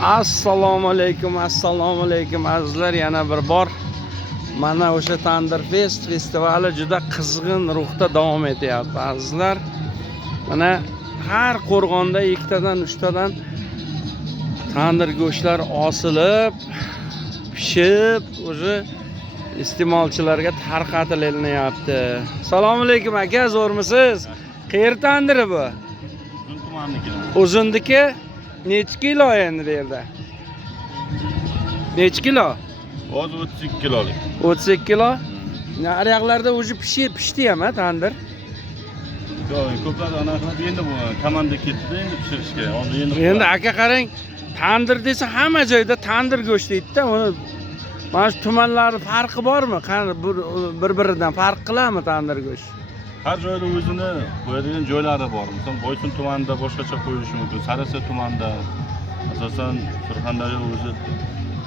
Assalomu alaykum azizlar, yana bir bor mana o'sha Tandir Fest festivali juda qizg'in ruhda davom etyapti azizlar. Mana har qo'rg'onda ikkitadan, uchtadan tandir go'shtlar osilib, pishib, o'zi iste'molchilarga tarqatilinyapti. Assalomu alaykum aka, zo'rmisiz? Qayer tandiri bu? Uzun tumanniki. Uzundiki necha kilo endi bu yerda? Necha kilo? Hozir 32 kilolik. 32 kilo. Naryoqlarda o'zi pishdi-ham tandir. Yo'q, ko'plar anaqa endi bu komanda ketdi endi pishirishga. Endi aka qarang, tandir desa hamma joyda tandir go'sht deydi-da. Uni mana shu tumanlarning farqi bormi? Qani bir-biridan farq qiladimi tandir go'sht? Har joyda o'zini qo'yadigan joylari bor. Masalan, Boysun tumanida boshqacha qo'yilishi mumkin. Sarasa tumanida asosan Surxondaryo o'zi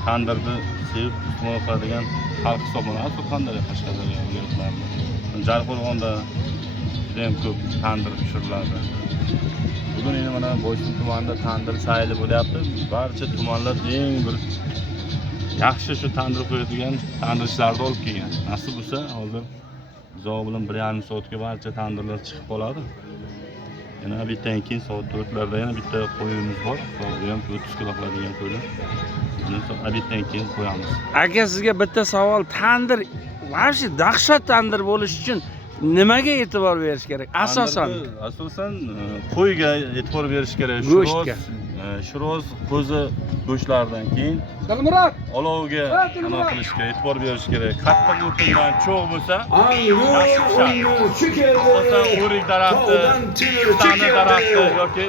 tandirni sevib iste'mol qiladigan xalq hisoblanadi. Surxondaryo, Qashqadaryo viloyatlarida. Jarqo'rg'onda juda ham ko'p tandir pishiriladi. Bugun endi mana Boysun tumanida tandir sayli bo'lyapti. Barcha tumanlar eng bir yaxshi shu tandir qo'yadigan tandirchilarni olib kelgan. Nasib bo'lsa, hozir zo bilan 1,5 soatga barcha tandirlar chiqib qoladi. Yana bittan keyin soat 4larda yana bitta qo'yimiz bor. Bu ham 30 kilo qiladigan qo'ylar. Buni bittan keyin qo'yamiz. Aka, sizga bitta savol. Tandir, vobshe dahshat tandir bo'lish uchun nimaga e'tibor berish kerak? Asosan qo'yga e'tibor berish kerak. Go'shtga. Shiroz qo'zi go'shtlaridan keyin Dilmurod, olovga anaqa qilishga e'tibor berish kerak. Qattiq o'tindan cho'g' bo'lsa, asosan o'rik daraxti, tani daraxti yoki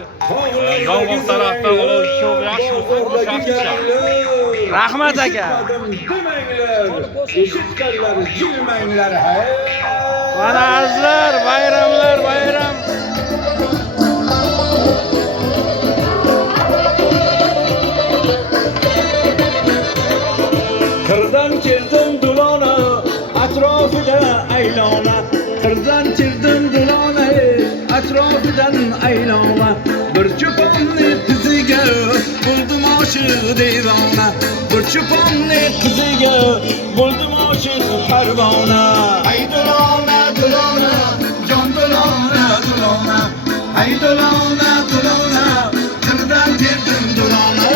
yong'oq daraxtidan olov cho'g' yaxshi bo'lsa, go'sht yaxshi pishadi. Rahmat aka. Eshitganlar jilmanglar. Mana azizlar, bayram. Qirdan keldim dulona, atrofida aylona. Qirdan keldim dulona, atrofidan aylona. Bir cho'ponni qiziga bo'ldim oshiq devona. Bir cho'ponni qiziga bo'ldim oshiq parvona. Ay dulona, dulona, jon dulona, dulona. Ay dulona, dulona, qirdan keldim dulona.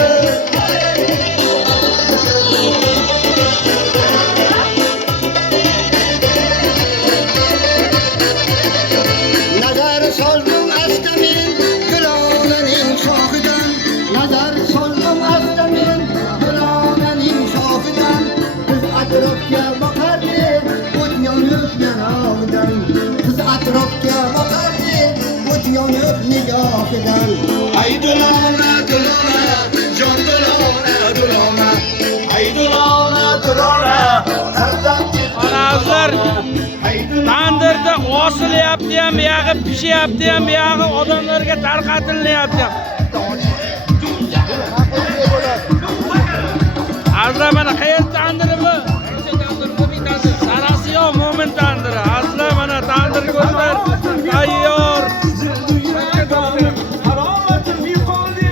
Nazar soldim asta men gulonaning shoxidan. Nazar soldim asta men gulonaning shoxidan. Biz atrofga boqardik, o't yonib nigohidan. Biz atrofga boqardik, o't yonib nigohidan. Ay dulona, dulona, jon dulona, dulona. Ay dulona, dulona, qirdan Mana azizlar, tandirda osilyapti ham, buyog'i pishyapti ham, buyog'i odamlarga tarqatilyapti ham. Azizlar, mana qayer tandiri bu? Sarasi yo mo'min tandiri. Azizlar, mana tandir go'shtlar tayyor. haromatim yuqori,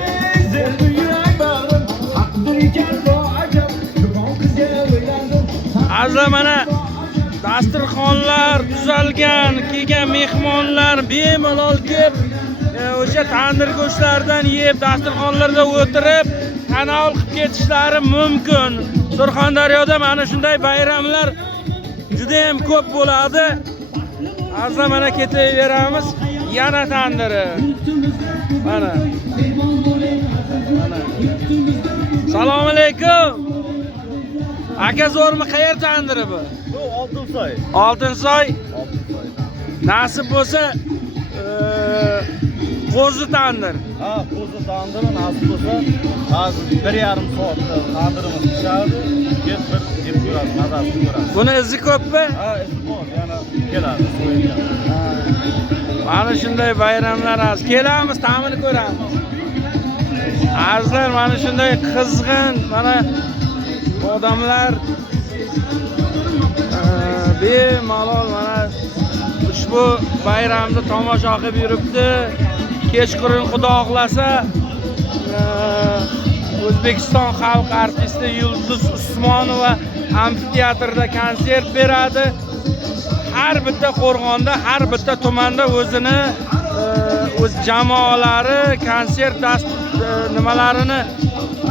zerdu yurak bag'rim. Haqdir ekan bu ajab, juvon qizga o'ylandim. Azizlar, mana dasturxonlar tuzalgan, kelgan mehmonlar bemalol kelib, o'sha tandir go'shtlaridan yeb, dasturxonlarda o'tirib, tanovul qilib ketishlari mumkin. Surxondaryoda mana shunday bayramlar juda ham ko'p bo'ladi. Azizlar, mana ketaveramiz. Yana tandiri. Mana. Assalomu alaykum. Aka, zo'rmi? Qayer tandiri bu? Bu Oltinsoy. Oltinsoy. Nasib bo'lsa qo'zi tandir. Ha, qo'zi tandiri nasib bo'lsa, hozir 1,5 soatda tandirimiz pishadi. Keyin bir deb ko'ramiz, mazasini ko'ramiz. Buni izi ko'pmi? Ha, izi bor, yana keladi, so'yilgan. Mana shunday bayramlar az. Kelamiz, ta'mini ko'ramiz. Azizlar, mana shunday qizg'in, mana odamlar bemalol mana ushbu bayramni tomosha qilib yuribdi. Kechqurun Xudo xohlasa O'zbekiston xalq artisti Yulduz Usmonova amfiteatrda konsert beradi. Har bitta qo'rg'onda, har bitta tumanda o'zini o'z jamoalari, konsert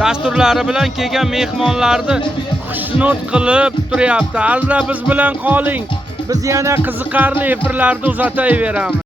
dasturlari bilan kelgan mehmonlarni xushnud qilib turyapti. Albatta biz bilan qoling. Biz yana qiziqarli efirlarni uzataveramiz.